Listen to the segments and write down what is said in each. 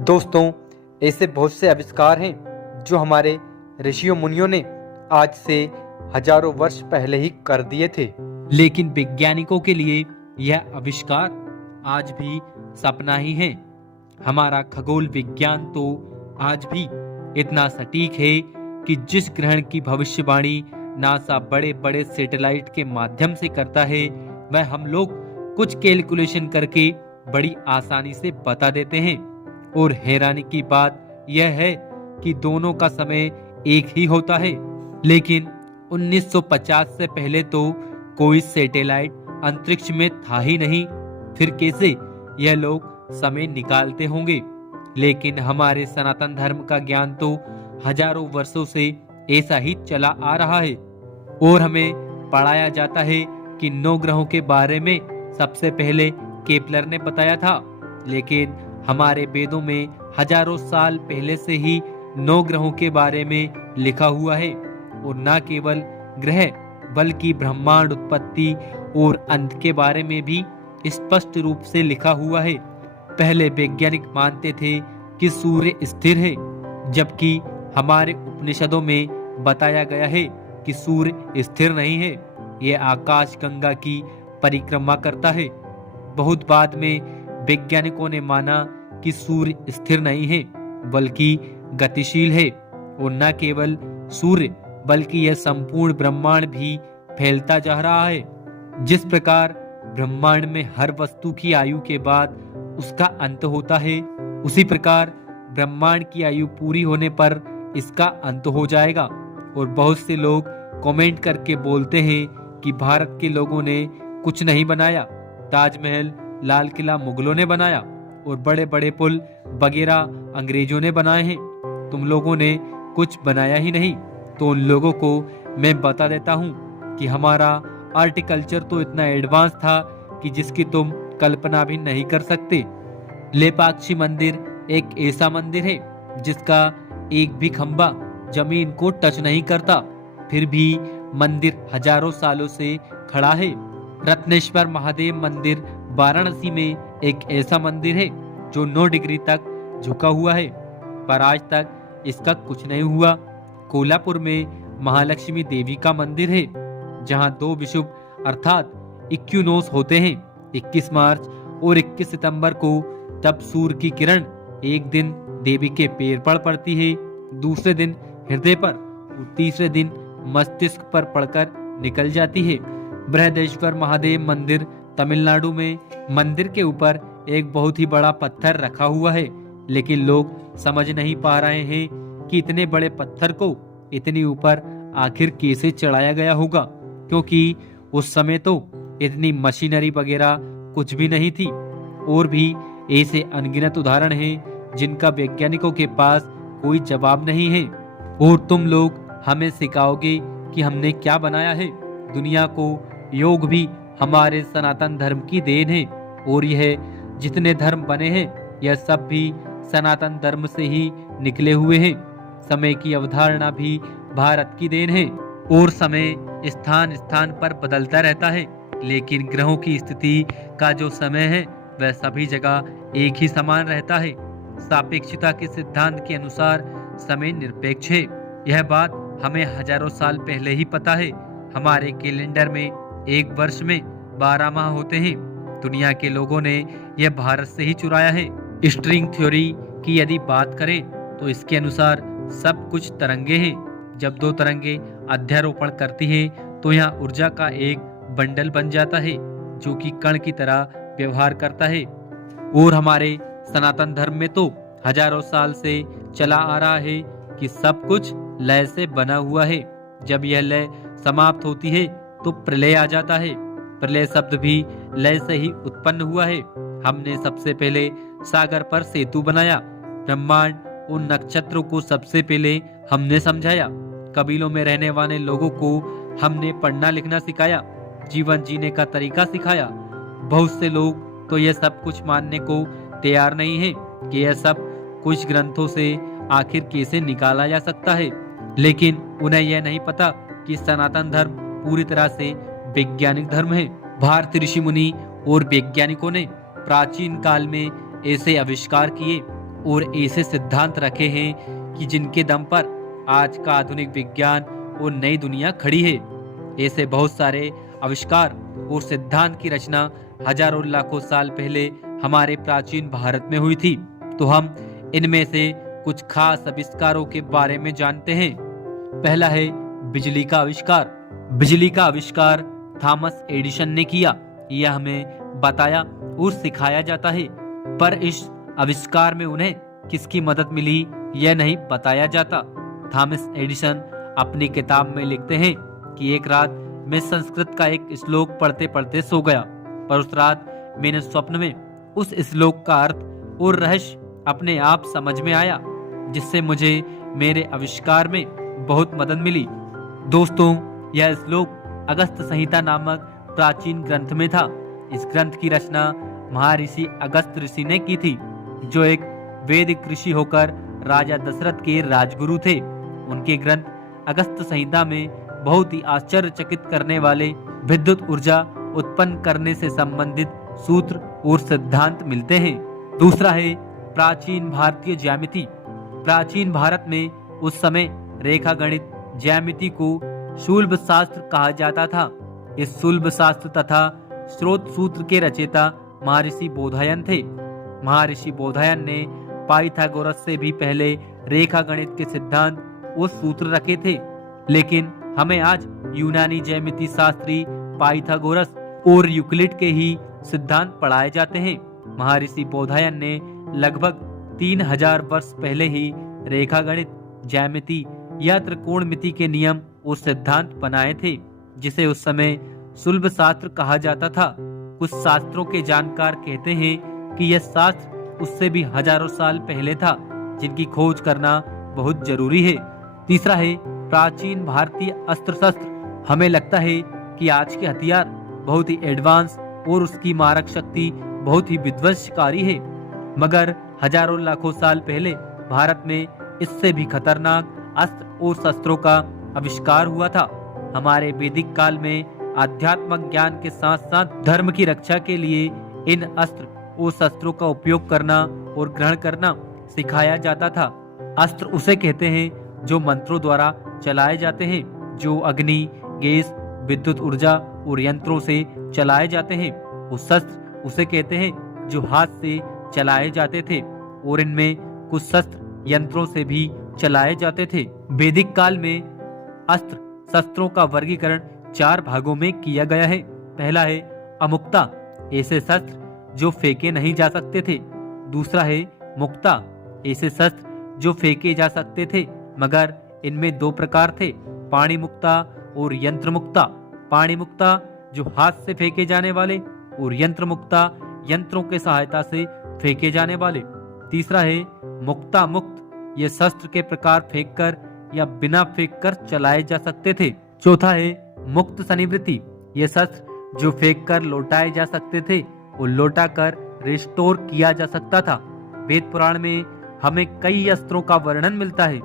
दोस्तों, ऐसे बहुत से आविष्कार हैं जो हमारे ऋषियों मुनियों ने आज से हजारों वर्ष पहले ही कर दिए थे। लेकिन वैज्ञानिकों के लिए यह आविष्कार आज भी सपना ही है। हमारा खगोल विज्ञान तो आज भी इतना सटीक है कि जिस ग्रहण की भविष्यवाणी नासा बड़े बड़े सैटेलाइट के माध्यम से करता है, वह हम लोग कुछ कैलकुलेशन करके बड़ी आसानी से बता देते हैं। और हैरानी की बात यह है कि दोनों का समय एक ही होता है। लेकिन 1950 से पहले तो कोई सैटेलाइट अंतरिक्ष में था ही नहीं, फिर कैसे यह लोग समय निकालते होंगे। लेकिन हमारे सनातन धर्म का ज्ञान तो हजारों वर्षों से ऐसा ही चला आ रहा है और हमें पढ़ाया जाता है कि 9 ग्रहों के बारे में सबसे पहले केपलर ने बताया था। लेकिन हमारे वेदों में हजारों साल पहले से ही 9 ग्रहों के बारे में लिखा हुआ है और न केवल ग्रह बल्कि ब्रह्मांड उत्पत्ति और अंत के बारे में भी स्पष्ट रूप से लिखा हुआ है। पहले वैज्ञानिक मानते थे कि सूर्य स्थिर है, जबकि हमारे उपनिषदों में बताया गया है कि सूर्य स्थिर नहीं है, यह आकाश गंगा की परिक्रमा करता है। बहुत बाद में वैज्ञानिकों ने माना कि सूर्य स्थिर नहीं है बल्कि गतिशील है और न केवल सूर्य बल्कि यह संपूर्ण ब्रह्मांड भी फैलता जा रहा है। जिस प्रकार ब्रह्मांड में हर वस्तु की आयु के बाद उसका अंत होता है, उसी प्रकार ब्रह्मांड की आयु पूरी होने पर इसका अंत हो जाएगा। और बहुत से लोग कमेंट करके बोलते हैं कि भारत के लोगों ने कुछ नहीं बनाया, ताजमहल लाल किला मुगलों ने बनाया और बड़े बड़े पुल वगैरह अंग्रेजों ने बनाए हैं, तुम लोगों ने कुछ बनाया ही नहीं। तो उन लोगों को मैं बता देता हूँ कि हमारा आर्टिकल्चर तो इतना एडवांस था कि जिसकी तुम कल्पना भी नहीं कर सकते। लेपाक्षी मंदिर एक ऐसा मंदिर है जिसका एक भी खंभा जमीन को टच नहीं करता, फिर भी मंदिर हजारों सालों से खड़ा है। रत्नेश्वर महादेव मंदिर वाराणसी में एक ऐसा मंदिर है जो 9 डिग्री तक झुका हुआ है, पर आज तक इसका कुछ नहीं हुआ। कोल्हापुर में महालक्ष्मी देवी का मंदिर है जहां 2 विषुव अर्थात इक्विनोक्स होते हैं, 21 मार्च और 21 सितंबर को। तब सूर्य की किरण एक दिन देवी के पैर पर पड़ती है, दूसरे दिन हृदय पर और तीसरे दिन मस्तिष्क पर पड़कर निकल जाती है। बृहदेश्वर महादेव मंदिर तमिलनाडु में, मंदिर के ऊपर एक बहुत ही बड़ा पत्थर रखा हुआ है, लेकिन लोग समझ नहीं पा रहे हैं कि इतने बड़े पत्थर को इतनी ऊपर आखिर कैसे चढ़ाया गया होगा, क्योंकि उस समय तो इतनी मशीनरी वगैरह कुछ भी नहीं थी। और भी ऐसे अनगिनत उदाहरण हैं जिनका वैज्ञानिकों के पास कोई जवाब नहीं है। और तुम लोग हमें सिखाओगे कि हमने क्या बनाया है। दुनिया को योग भी हमारे सनातन धर्म की देन है और यह जितने धर्म बने हैं यह सब भी सनातन धर्म से ही निकले हुए हैं। समय की अवधारणा भी भारत की देन है और समय स्थान स्थान पर बदलता रहता है, लेकिन ग्रहों की स्थिति का जो समय है वह सभी जगह एक ही समान रहता है। सापेक्षता के सिद्धांत के अनुसार समय निरपेक्ष है। यह बात हमें हजारों साल पहले ही पता है। हमारे कैलेंडर में एक वर्ष में 12 माह होते हैं। दुनिया के लोगों ने यह भारत से ही चुराया है। स्ट्रिंग थ्योरी की यदि बात करें तो इसके अनुसार सब कुछ तरंगे हैं। जब 2 तरंगे अध्यारोपण करती हैं तो यहाँ ऊर्जा का एक बंडल बन जाता है जो कि कण की तरह व्यवहार करता है। और हमारे सनातन धर्म में तो हजारों साल से चला आ रहा है कि सब कुछ लय से बना हुआ है। जब यह लय समाप्त होती है तो प्रलय आ जाता है। प्रलय शब्द भी लय से ही उत्पन्न हुआ है। हमने सबसे पहले सागर पर सेतु बनाया। ब्रह्मांड उन नक्षत्रों को सबसे पहले हमने समझाया। कबीलों में रहने वाले लोगों को हमने पढ़ना लिखना सिखाया, जीवन जीने का तरीका सिखाया। बहुत से लोग तो यह सब कुछ मानने को तैयार नहीं है कि यह सब कुछ ग्रंथों से आखिर कैसे निकाला जा सकता है, लेकिन उन्हें यह नहीं पता कि सनातन धर्म पूरी तरह से वैज्ञानिक धर्म है। भारतीय ऋषि मुनि और वैज्ञानिकों ने प्राचीन काल में ऐसे आविष्कार किए और ऐसे सिद्धांत रखे हैं कि जिनके दम पर आज का आधुनिक विज्ञान और नई दुनिया खड़ी है। ऐसे बहुत सारे आविष्कार और सिद्धांत की रचना हजारों लाखों साल पहले हमारे प्राचीन भारत में हुई थी। तो हम इनमें से कुछ खास आविष्कारों के बारे में जानते हैं। पहला है बिजली का आविष्कार। बिजली का आविष्कार थॉमस एडिसन ने किया। यह हमें बताया और सिखाया जाता है, पर इस आविष्कार में उन्हें किसकी मदद मिली यह नहीं बताया जाता। थॉमस एडिसन अपनी किताब में लिखते हैं कि एक रात मैं संस्कृत का एक श्लोक पढ़ते पढ़ते सो गया, पर उस रात मैंने स्वप्न में उस श्लोक का अर्थ और रहस्य अपने आप समझ में आया, जिससे मुझे मेरे आविष्कार में बहुत मदद मिली। दोस्तों, यह श्लोक अगस्त संहिता नामक प्राचीन ग्रंथ में था। इस ग्रंथ की रचना महर्षि अगस्त ऋषि ने की थी, जो एक वैदिक ऋषि होकर राजा दशरथ के राजगुरु थे। उनके ग्रंथ अगस्त संहिता में बहुत ही आश्चर्यचकित करने वाले विद्युत ऊर्जा उत्पन्न करने से संबंधित सूत्र और सिद्धांत मिलते हैं। दूसरा है प्राचीन भारतीय ज्यामिति। प्राचीन भारत में उस समय रेखा गणित ज्यामिति को शूल्ब शास्त्र कहा जाता था। इस शूल्ब शास्त्र तथा स्रोत सूत्र के रचयिता महर्षि बोधायन थे। महर्षि बोधायन ने पाइथागोरस से भी पहले रेखा गणित के सिद्धांत और सूत्र रखे थे, लेकिन हमें आज यूनानी ज्यामिति शास्त्री पाइथागोरस और यूक्लिड के ही सिद्धांत पढ़ाए जाते हैं। महर्षि बोधायन ने लगभग 3000 वर्ष पहले ही रेखा गणित, ज्यामिति या त्रिकोणमिति के नियम और सिद्धांत बनाए थे, जिसे उस समय शूल्ब शास्त्र कहा जाता था। कुछ शास्त्रों के जानकार कहते हैं कि यह शास्त्र उससे भी हजारों साल पहले था, जिनकी खोज करना बहुत जरूरी है। तीसरा है प्राचीन भारतीय अस्त्र शस्त्र। हमें लगता है कि आज के हथियार बहुत ही एडवांस और उसकी मारक शक्ति बहुत ही विध्वंसकारी है, मगर हजारों लाखों साल पहले भारत में इससे भी खतरनाक अस्त्र और शस्त्रों का आविष्कार हुआ था। हमारे वैदिक काल में आध्यात्मिक ज्ञान के साथ साथ धर्म की रक्षा के लिए इन अस्त्र और शस्त्रों का उपयोग करना और ग्रहण करना सिखाया जाता था। अस्त्र उसे कहते हैं जो मंत्रों द्वारा चलाए जाते हैं, जो अग्नि, गैस, विद्युत ऊर्जा और यंत्रों से चलाए जाते हैं। वो शस्त्र उसे कहते हैं जो हाथ से चलाए जाते थे, और इनमें कुछ शस्त्र यंत्रों से भी चलाए जाते थे। वैदिक काल में अस्त्र शस्त्रों का वर्गीकरण 4 भागों में किया गया है। पहला है अमुक्ता, ऐसे शस्त्र जो फेंके नहीं जा सकते थे। दूसरा है मुक्ता, ऐसे शस्त्र जो फेंके जा सकते थे, मगर इनमें 2 प्रकार थे, पाणी मुक्ता और यंत्र मुक्ता। पाणी मुक्ता जो हाथ से फेंके जाने वाले, और यंत्र मुक्ता यंत्रों के सहायता से फेंके जाने वाले। तीसरा है मुक्ता मुक्त, ये शस्त्र के प्रकार फेंककर या बिना फेंककर चलाए जा सकते थे। चौथा है मुक्त सनिवृत्ति, ये शस्त्र जो फेंककर लौटाए जा सकते थे और लौटाकर रिस्टोर किया जा सकता था। वेद पुराण में हमें कई अस्त्रों का वर्णन मिलता है।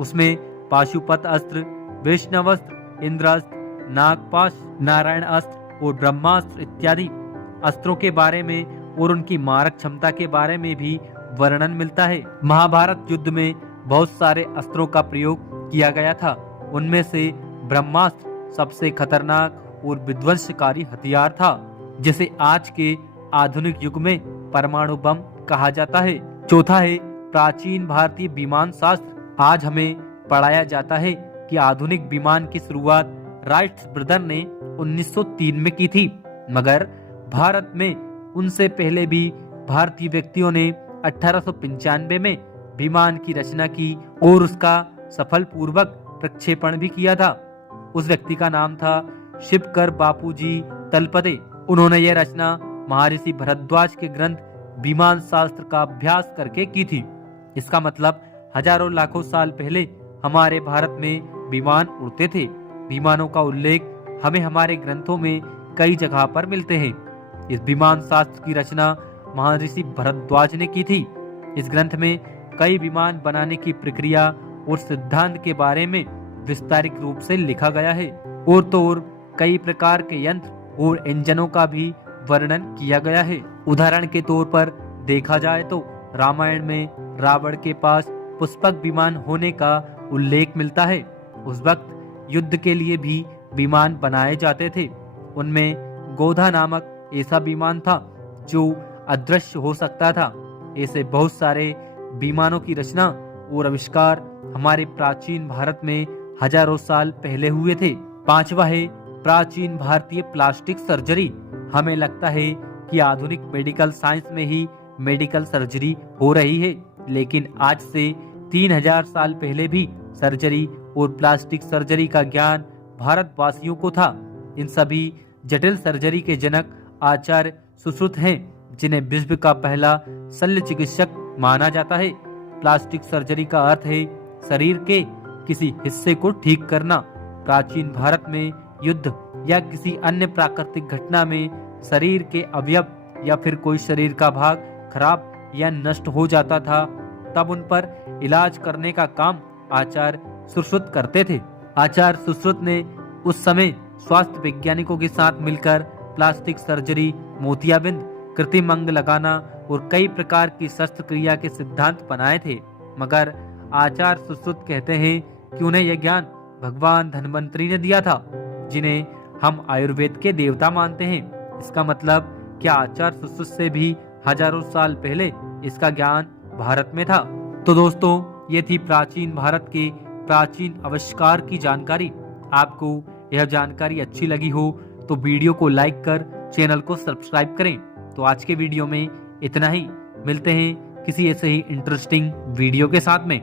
उसमें पाशुपत अस्त्र, वैष्णवास्त्र, इंद्रास्त्र, नागपाश, नारायण अस्त्र और ब्रह्मास्त्र इत्यादि अस्त्रों के बारे में और उनकी मारक क्षमता के बारे में भी वर्णन मिलता है। महाभारत युद्ध में बहुत सारे अस्त्रों का प्रयोग किया गया था। उनमें से ब्रह्मास्त्र सबसे खतरनाक और विध्वंसकारी हथियार था, जिसे आज के आधुनिक युग में परमाणु बम कहा जाता है। चौथा है प्राचीन भारतीय विमान शास्त्र। आज हमें पढ़ाया जाता है कि आधुनिक विमान की शुरुआत राइट ब्रदर ने 1903 में की थी, मगर भारत में उनसे पहले भी भारतीय व्यक्तियों ने 1895 में विमान की रचना की और उसका सफल पूर्वक प्रक्षेपण भी किया था। उस व्यक्ति का नाम था शिवकर बापूजी तलपदे। उन्होंने यह रचना महर्षि भरद्वाज के ग्रंथ विमान शास्त्र का अभ्यास करके की थी। इसका मतलब हजारों लाखों साल पहले हमारे भारत में विमान उड़ते थे। विमानों का उल्लेख हमें हमारे ग्रंथों में कई जगह पर मिलते हैं। इस विमान शास्त्र की रचना महर्षि भरद्वाज ने की थी। इस ग्रंथ में कई विमान बनाने की प्रक्रिया और सिद्धांत के बारे में विस्तारित रूप से लिखा गया है। और तो और कई प्रकार के यंत्र और इंजनों का भी वर्णन किया गया है। उदाहरण के तौर पर देखा जाए तो रामायण में रावण के पास पुष्पक विमान होने का उल्लेख मिलता है। उस वक्त युद्ध के लिए भी विमान बनाए जाते थे। उनमें गोधा नामक ऐसा विमान था जो अदृश्य हो सकता था। ऐसे बहुत सारे विमानों की रचना और आविष्कार हमारे प्राचीन भारत में हजारों साल पहले हुए थे। पांचवा है प्राचीन भारतीय प्लास्टिक सर्जरी। हमें लगता है कि आधुनिक मेडिकल साइंस में ही मेडिकल सर्जरी हो रही है, लेकिन आज से 3000 साल पहले भी सर्जरी और प्लास्टिक सर्जरी का ज्ञान भारतवासियों को था। इन सभी जटिल सर्जरी के जनक आचार्य सुश्रुत हैं, जिन्हें विश्व का पहला शल्य चिकित्सक माना जाता है। प्लास्टिक सर्जरी का अर्थ है शरीर के किसी हिस्से को ठीक करना। प्राचीन भारत में युद्ध या किसी अन्य प्राकृतिक घटना में शरीर के अवयव या फिर कोई शरीर का भाग खराब या नष्ट हो जाता था, तब उन पर इलाज करने का काम आचार्य सुश्रुत करते थे। आचार्य सुश्रुत ने उस समय स्वास्थ्य वैज्ञानिकों के साथ मिलकर प्लास्टिक सर्जरी, मोतियाबिंद, कृत्रिम अंग लगाना और कई प्रकार की शस्त्रक्रिया के सिद्धांत बनाए थे। मगर आचार्य सुश्रुत कहते हैं कि उन्हें यह ज्ञान भगवान धन्वंतरी ने दिया था, जिन्हें हम आयुर्वेद के देवता मानते हैं। इसका मतलब क्या आचार्य सुश्रुत से भी हजारों साल पहले इसका ज्ञान भारत में था। तो दोस्तों, ये थी प्राचीन भारत के प्राचीन आविष्कार की जानकारी। आपको यह जानकारी अच्छी लगी हो तो वीडियो को लाइक कर चैनल को सब्सक्राइब करें। तो आज के वीडियो में इतना ही। मिलते हैं किसी ऐसे ही इंटरेस्टिंग वीडियो के साथ में।